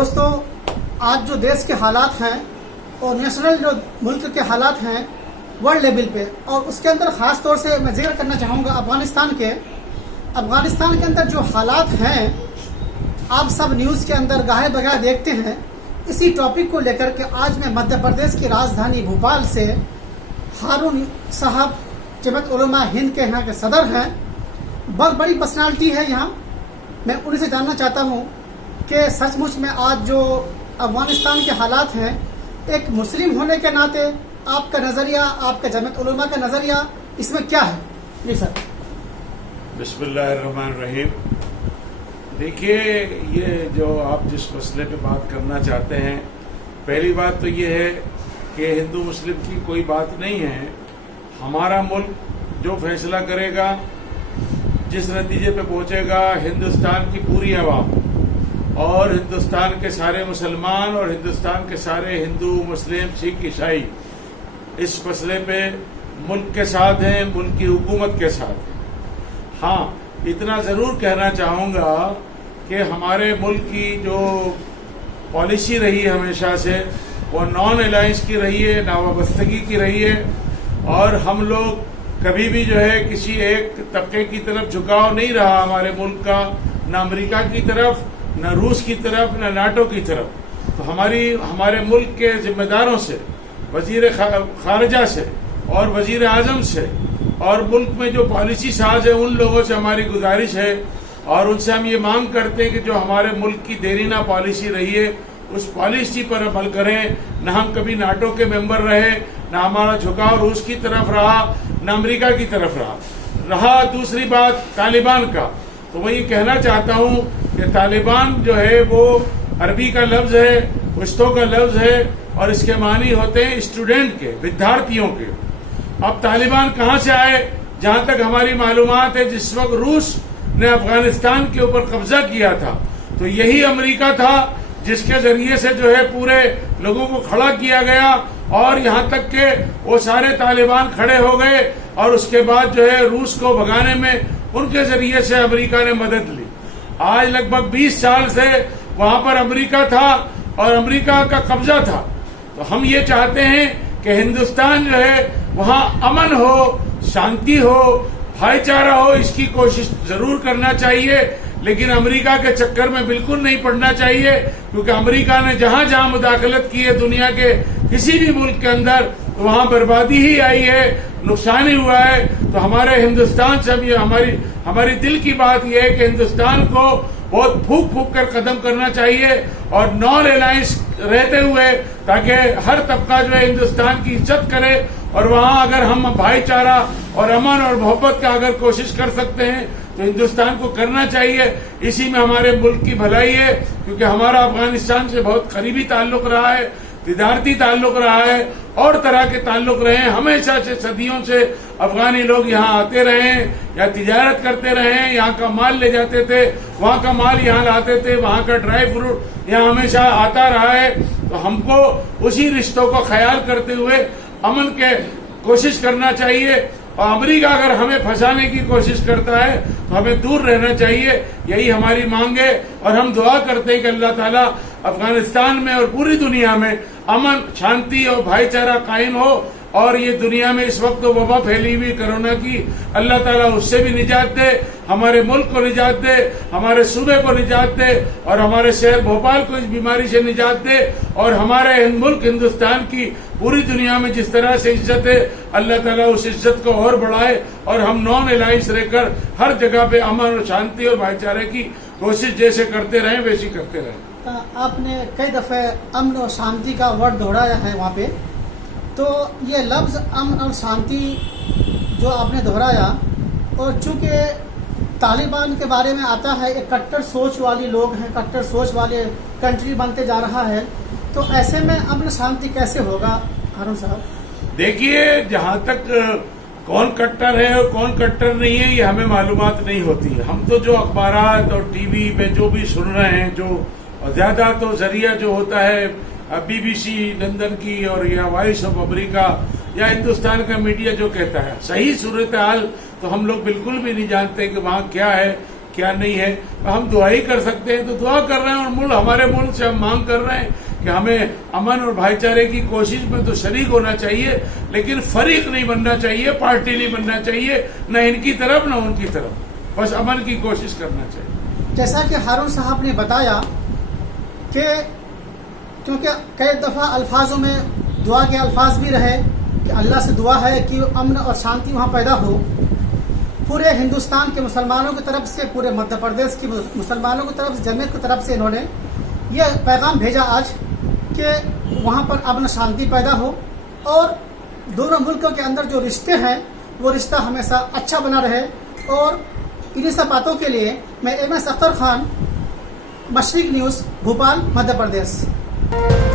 دوستوں، آج جو دیش کے حالات ہیں اور نیشنل جو ملک کے حالات ہیں ورلڈ لیول پہ، اور اس کے اندر خاص طور سے میں ذکر کرنا چاہوں گا افغانستان کے اندر جو حالات ہیں، آپ سب نیوز کے اندر گاہے بگاہ دیکھتے ہیں۔ اسی ٹاپک کو لے کر کے آج میں مدھیہ پردیش کی راجدھانی بھوپال سے ہارون صاحب جمعیت علماء ہند کے یہاں کے صدر ہیں، بہت بڑی پرسنالٹی ہے یہاں، میں ان سے جاننا چاہتا ہوں کہ سچ مچ میں آج جو افغانستان کے حالات ہیں، ایک مسلم ہونے کے ناطے آپ کا نظریہ، آپ کا جمعیت علماء کا نظریہ اس میں کیا ہے؟ جی سر۔ بسم اللہ الرحمن الرحیم۔ دیکھیے، یہ جو آپ جس مسئلے پہ بات کرنا چاہتے ہیں، پہلی بات تو یہ ہے کہ ہندو مسلم کی کوئی بات نہیں ہے۔ ہمارا ملک جو فیصلہ کرے گا، جس نتیجے پہ پہنچے گا، ہندوستان کی پوری عوام اور ہندوستان کے سارے مسلمان اور ہندوستان کے سارے ہندو، مسلم، سکھ، عیسائی اس مسئلے پہ ملک کے ساتھ ہیں، ملک کی حکومت کے ساتھ ہیں۔ ہاں، اتنا ضرور کہنا چاہوں گا کہ ہمارے ملک کی جو پالیسی رہی ہے ہمیشہ سے، وہ نان الائنس کی رہی ہے، ناوابستگی کی رہی ہے، اور ہم لوگ کبھی بھی جو ہے کسی ایک طبقے کی طرف جھکاؤ نہیں رہا ہمارے ملک کا، نہ امریکہ کی طرف، نہ روس کی طرف، نہ ناٹو کی طرف۔ تو ہمارے ملک کے ذمہ داروں سے، وزیر خارجہ سے اور وزیر اعظم سے اور ملک میں جو پالیسی ساز ہیں، ان لوگوں سے ہماری گزارش ہے، اور ان سے ہم یہ مانگ کرتے ہیں کہ جو ہمارے ملک کی دیرینہ پالیسی رہی ہے، اس پالیسی پر عمل کریں۔ نہ ہم کبھی ناٹو کے ممبر رہے، نہ ہمارا جھکاؤ روس کی طرف رہا، نہ امریکہ کی طرف رہا۔ دوسری بات طالبان کا، تو میں یہ کہنا چاہتا ہوں کہ طالبان جو ہے وہ عربی کا لفظ ہے، پشتو کا لفظ ہے، اور اس کے معنی ہوتے ہیں اسٹوڈنٹ کے، ودیارتھیوں کے۔ اب طالبان کہاں سے آئے؟ جہاں تک ہماری معلومات ہے، جس وقت روس نے افغانستان کے اوپر قبضہ کیا تھا، تو یہی امریکہ تھا جس کے ذریعے سے جو ہے پورے لوگوں کو کھڑا کیا گیا، اور یہاں تک کہ وہ سارے طالبان کھڑے ہو گئے، اور اس کے بعد جو ہے روس کو بھگانے میں ان کے ذریعے سے امریکہ نے مدد لی۔ آج لگ بھگ 20 سال سے وہاں پر امریکہ تھا اور امریکہ کا قبضہ تھا۔ تو ہم یہ چاہتے ہیں کہ ہندوستان جو ہے وہاں امن ہو، شانتی ہو، بھائی چارہ ہو، اس کی کوشش ضرور کرنا چاہیے، لیکن امریکہ کے چکر میں بالکل نہیں پڑنا چاہیے، کیونکہ امریکہ نے جہاں جہاں مداخلت کی ہے دنیا کے کسی بھی ملک کے اندر، تو وہاں بربادی ہی آئی ہے، نقصان ہی ہوا ہے۔ تو ہمارے ہندوستان سے بھی ہماری دل کی بات یہ ہے کہ ہندوستان کو بہت پھونک پھونک کر قدم کرنا چاہیے، اور نان الائنس رہتے ہوئے، تاکہ ہر طبقہ جو ہے ہندوستان کی عزت کرے، اور وہاں اگر ہم بھائی چارہ اور امن اور محبت کا اگر کوشش کر سکتے ہیں تو ہندوستان کو کرنا چاہیے۔ اسی میں ہمارے ملک کی بھلائی ہے، کیونکہ ہمارا افغانستان سے بہت قریبی تعلق رہا ہے، تجارتی تعلق رہا ہے، اور طرح کے تعلق رہے ہیں۔ ہمیشہ سے، صدیوں سے افغانی لوگ یہاں آتے رہے ہیں، یا تجارت کرتے رہے ہیں، یہاں کا مال لے جاتے تھے، وہاں کا مال یہاں لاتے تھے، وہاں کا ڈرائی فروٹ یہاں ہمیشہ آتا رہا ہے۔ تو ہم کو اسی رشتوں کو خیال کرتے ہوئے امن کے کوشش کرنا چاہیے، اور امریکہ اگر ہمیں پھنسانے کی کوشش کرتا ہے تو ہمیں دور رہنا چاہیے۔ یہی ہماری مانگ ہے، اور ہم دعا کرتے ہیں کہ اللہ تعالیٰ افغانستان میں اور پوری دنیا میں امن، شانتی اور بھائی چارہ قائم ہو، اور یہ دنیا میں اس وقت وبا پھیلی ہوئی کرونا کی، اللہ تعالیٰ اس سے بھی نجات دے، ہمارے ملک کو نجات دے، ہمارے صوبے کو نجات دے، اور ہمارے شہر بھوپال کو اس بیماری سے نجات دے، اور ہمارے ملک ہندوستان کی پوری دنیا میں جس طرح سے عزت ہے، اللہ تعالیٰ اس عزت کو اور بڑھائے، اور ہم نان الائنس رہ کر ہر جگہ پہ امن اور شانتی اور بھائی چارے کی کوشش جیسے کرتے رہیں ویسی کرتے رہیں۔ آپ نے کئی دفعہ امن اور شانتی کا ورڈ دہرایا ہے وہاں پہ، تو یہ لفظ امن اور شانتی جو آپ نے دہرایا، اور چونکہ طالبان کے بارے میں آتا ہے ایک کٹر سوچ والے لوگ ہیں، کٹر سوچ والے کنٹری بنتے جا رہا ہے، تو ایسے میں امن شانتی کیسے ہوگا ہارون صاحب؟ دیکھیے، جہاں تک کون کٹر ہے اور کون کٹر نہیں ہے یہ ہمیں معلومات نہیں ہوتی ہے۔ ہم تو جو اخبارات اور ٹی وی میں جو بھی سن رہے ہیں، جو زیادہ تو ذریعہ جو ہوتا ہے BBC لندن کی، اور یا وائس آف امریکہ، یا ہندوستان کا میڈیا جو کہتا ہے، صحیح صورتحال تو ہم لوگ بالکل بھی نہیں جانتے کہ وہاں کیا ہے، کیا نہیں ہے. ہم دعا ہی کر سکتے ہیں تو دعا کر رہے ہیں, اور ہمارے ملک سے ہم مانگ کر رہے ہیں کہ ہمیں امن اور بھائی چارے کی کوشش میں تو شریک ہونا چاہیے, لیکن فریق نہیں بننا چاہیے, پارٹی نہیں بننا چاہیے, نہ ان کی طرف نہ ان کی طرف, بس امن کی کوشش کرنا چاہیے. جیسا کہ ہارون صاحب نے بتایا کہ کیونکہ کئی دفعہ الفاظوں میں دعا کے الفاظ بھی رہے کہ اللہ سے دعا ہے کہ امن اور شانتی وہاں پیدا ہو. پورے ہندوستان کے مسلمانوں کی طرف سے, پورے مدھیہ پردیش کے مسلمانوں کی طرف سے, جمعیت کی طرف سے انہوں نے یہ پیغام بھیجا آج کہ وہاں پر امن شانتی پیدا ہو اور دونوں ملکوں کے اندر جو رشتے ہیں وہ رشتہ ہمیشہ اچھا بنا رہے. اور انہیں سب باتوں کے لیے میں ایم ایس اختر خان, مشرق نیوز, بھوپال, مدھیہ پردیش.